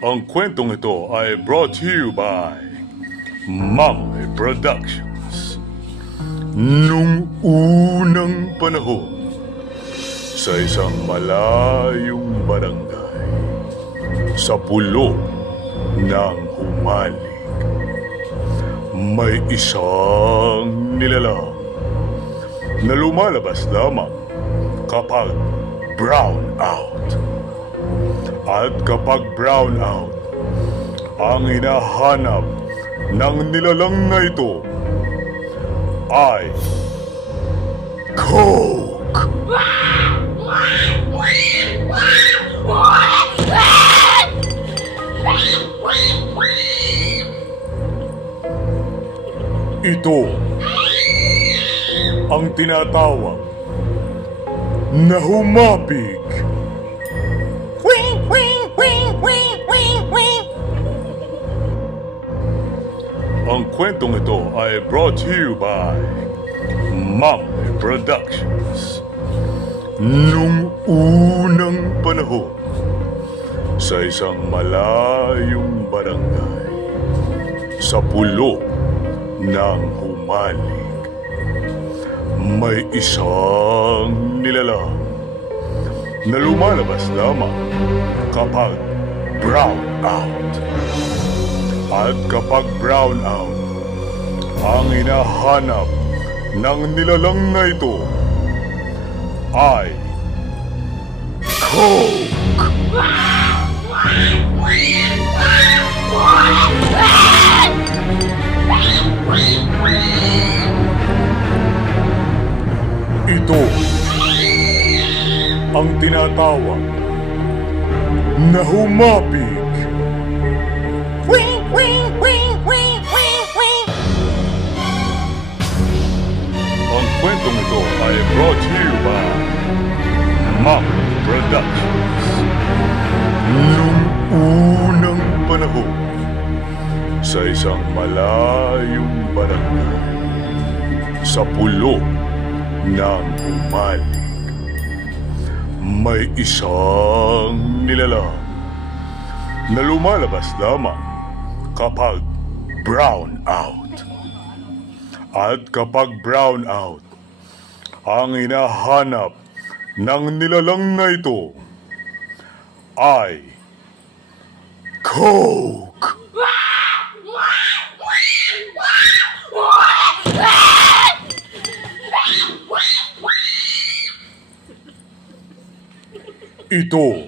Ang kwentong ito ay brought to you by Mamay Productions. Nung unang panahon, sa isang malayong barangay, sa pulo ng Humalik, may isang nilalang na lumalabas lamang kapag brown out. At kapag brown out, ang hinahanap ng nilalang na ito ay Coke. Ito ang tinatawag na humapig. Ang kwentong ito ay brought to you by Mamay Productions. Nung unang panahon, sa isang malayong barangay, sa pulo ng Humalik, may isang nilalang na lumalabas lamang kapag brown out. At kapag brown out, ang hinahanap ng nilalang na ito ay Coke. Ito ang tinatawag na humapig. Ang kwentong ito ay brought to you by Mamay Productions. Nung unang panahon, sa isang malayong barangay, sa pulo ng Humalik, may isang nilalang na lumalabas lamang kapag brown out. At kapag brown out, ang hinahanap ng nilalang na ito ay Coke. Ito